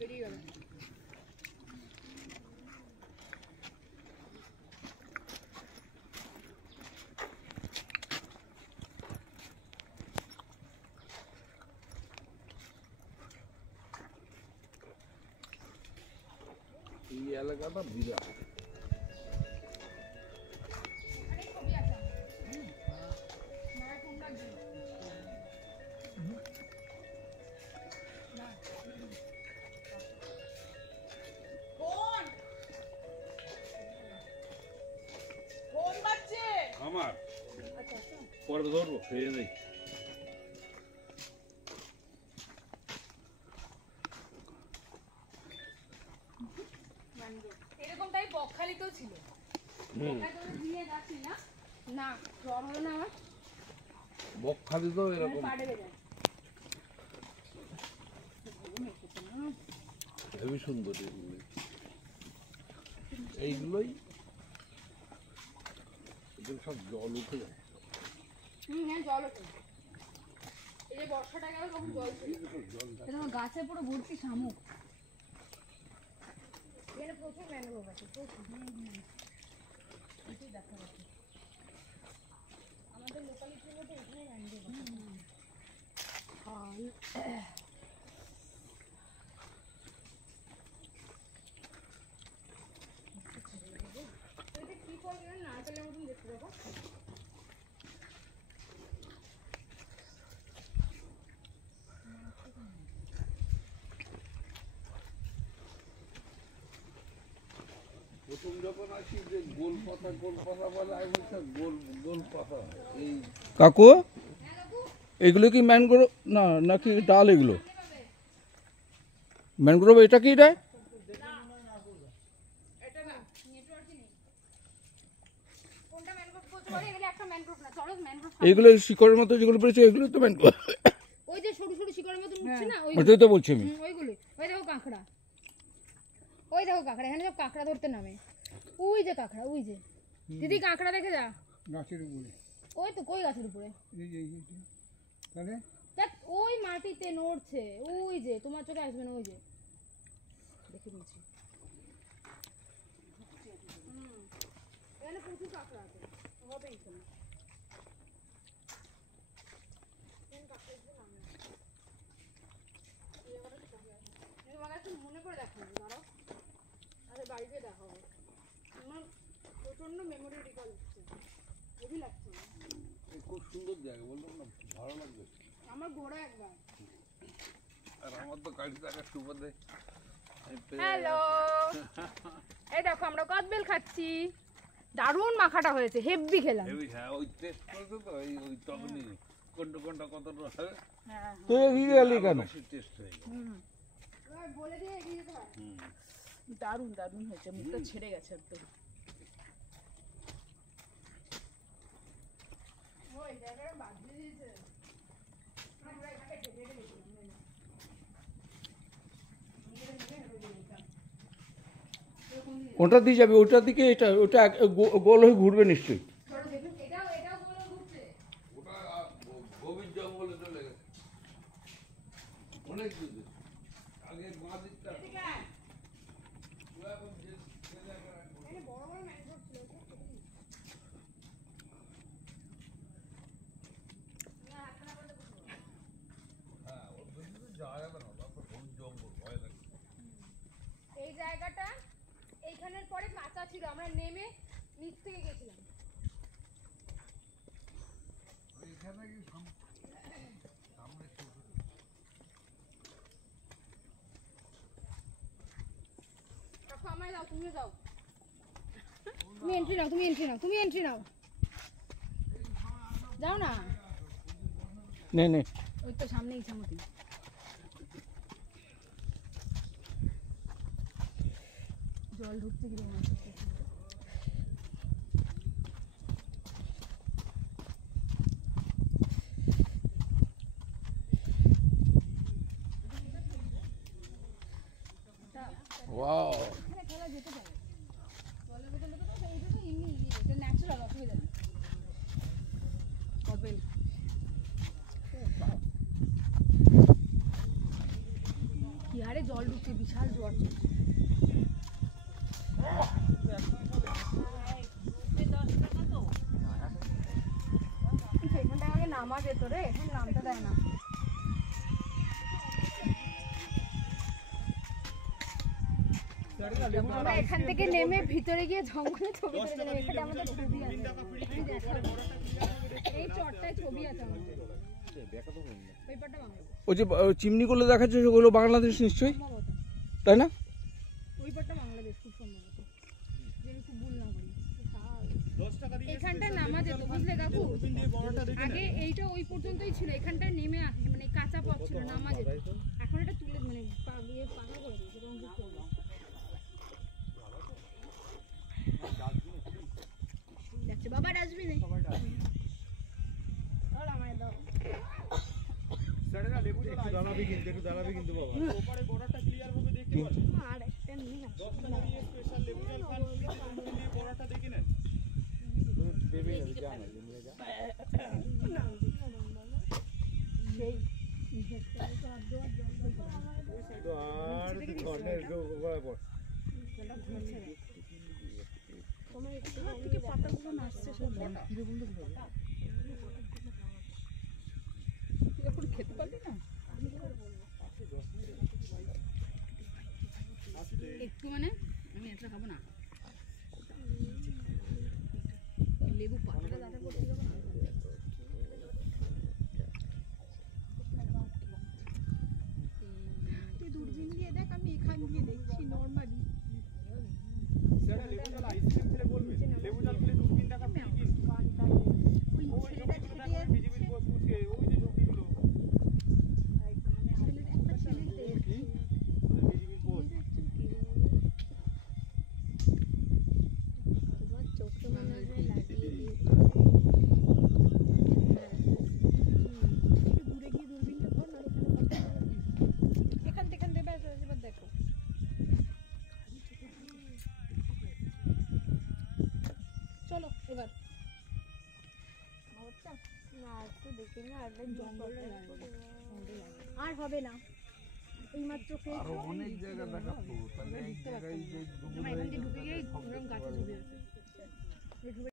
বেরিয়ে গেল। এই এলাকাটা বিরাট। আমার পরে ধরবো ফিরে নেই। এরকমটাই বকখালিতেও ছিল। না জ্বর হলো না আমার, বকখালি তো এরকম হেবি সুন্দর। এইগুলোই সব জল উঠে যায়। হ্যাঁ জল ওঠে। এই যে বর্ষাটা গেল তখন জল ছিল। গাছে পুরো ভর্তি শামুক। এখানে প্রচুর ম্যানগ্রোভ আছে, প্রচুর। দেখা যাচ্ছে আমাদের লোকালিটির মধ্যে এখানে ম্যানগ্রোভ আছে। কি করবে নারকেলের মতন দেখতে দেখো। প্রথম যখন আসি যে গোল পাতা বলে, আমি বলছি গোল পাতা। এই কাকু এগুলো কি ম্যানগ্রোভ না নাকি ডাল? এগুলো ম্যানগ্রোভ। এটা কি এটা? এগুলো শিকড়ের মতো যেগুলো পড়েছে এগুলো তো ম্যানগ্রোভ। ওই যে সরু সরু শিকড়ের মতো উঠছে না, ওইটাই তো বলছি আমি। ওইগুলো। ওই দেখো কাঁকড়া, ওই দেখো কাঁকড়া। এখানে সব কাঁকড়া ধরতে নামে। ওই যে কাঁকড়া, ওই যে দিদি কাঁকড়া দেখে যা গাছের উপরে। ওই তো কই গাছের উপরে? তাহলে দেখ ওই মাটিতে নড়ছে। ওই যে তোমার চোখে আসবে না, ওই যে দেখে নিচ্ছি। এখানে প্রচুর কাঁকড়া আছে, হবেই এখানে। তোমার কাছে মনে করে দেখাবো, দাঁড়াও। আরে বাড়িতে দেখাবো। আমার প্রচন্ড মেমোরি রিকল হচ্ছে, হেভি লাগছে। খুব সুন্দর জায়গা, বললাম না, ভালো লাগবে আমার ঘোরা একবার। আর আমার তো গাড়ি থাকার সুবাদে। হ্যালো, এই দেখো আমরা কদবেল খাচ্ছি। দারুণ মাখাটা হয়েছে, হেভি খেলাম। হ্যাঁ, ওই টেস্ট করতে তো ওই তখনই কোনটা কতটা হয়। হ্যাঁ তো এগিয়ে গেলি কেন? টেস্ট হয়ে গেল। বলে দিয়ে এগিয়ে যেতে হয়। দারুণ দারুণ হয়েছে, মুখটা ছেড়ে গেছে একদম। ওই জায়গাটা বাদ দিয়ে দিয়েছে। আমরা এখানে ঢেকে রেখেছিলাম। ওটা দিয়ে যাবে, ওটার দিকে এটা ওটা গোল হয়ে ঘুরবে নিশ্চয়ই। ওটা গভীর জঙ্গলে চলে গেছে অনেক দূরে। আগে মা দিকটা এই জায়গাটা এইখানের পরে কাঁচা ছিল, আমরা নেমে নিচ থেকে গেছিলাম। আমায় দাও, তুমি দাও। তুমি এন্ট্রি নাও, তুমি এন্ট্রি নাও, তুমি এন্ট্রি নাও। যাও না, নে নে। ওই তো সামনে ইছামতি। জল ঢুকতে গেলে ওয়াও, খেলা যেতে পারে জলের বোতলে তো এইটা তো এমনি এটা ন্যাচারাল, অসুবিধা নেই। কি কি হারে জল ঢুকছে, বিশাল জল চলছে। এখানটা আগে নামা যেত রে, এখন নামতে দেয় না। আমরা এখান থেকে নেমে ভিতরে গিয়ে জঙ্গলে ছবি তুলে দিলাম। এখানে আমাদের ছবি আছে, আমি দেখাবো। এই চটটায় ছবি আছে আমাদের। ওই পাটটা বাংলা ওই যে চিমনিগুলো দেখাচ্ছে সেগুলো বাংলাদেশ নিশ্চয়ই, সম্ভবত, তাই না? ওই পাটটা বাংলাদেশ খুব সম্ভবত, যদি খুব ভুল না করি। এখানটা নামা যেত বুঝলে কাকু, আগে এইটা ওই পর্যন্তই ছিল, এখানটা নেমে আসে মানে কাঁচা পথ ছিল, নামা যেত। এখন এটা তুলে মানে পাকা করে দিয়েছে, রঙ করবে। যাচ্ছে বাবা ডাস্টবিনে, আমায় দাও। আর একটা নিয়ে না পাতাগুলো নাচছে সব। এখন খেতে পারলি না? একটু মানে আমি এটা খাবো না, লেবু পাতাটা দাদা করতে যাবো না। তুই দূরবীন দিয়ে দেখ, আমি এখান দিয়ে দেখছি নর্মালি। চলো এবার আর হবে না, এইমাত্র আরো অনেক জায়গা দেখাবো, তাহলে এক জায়গায় যে ঢুকে গিয়ে গাছে ঢুকে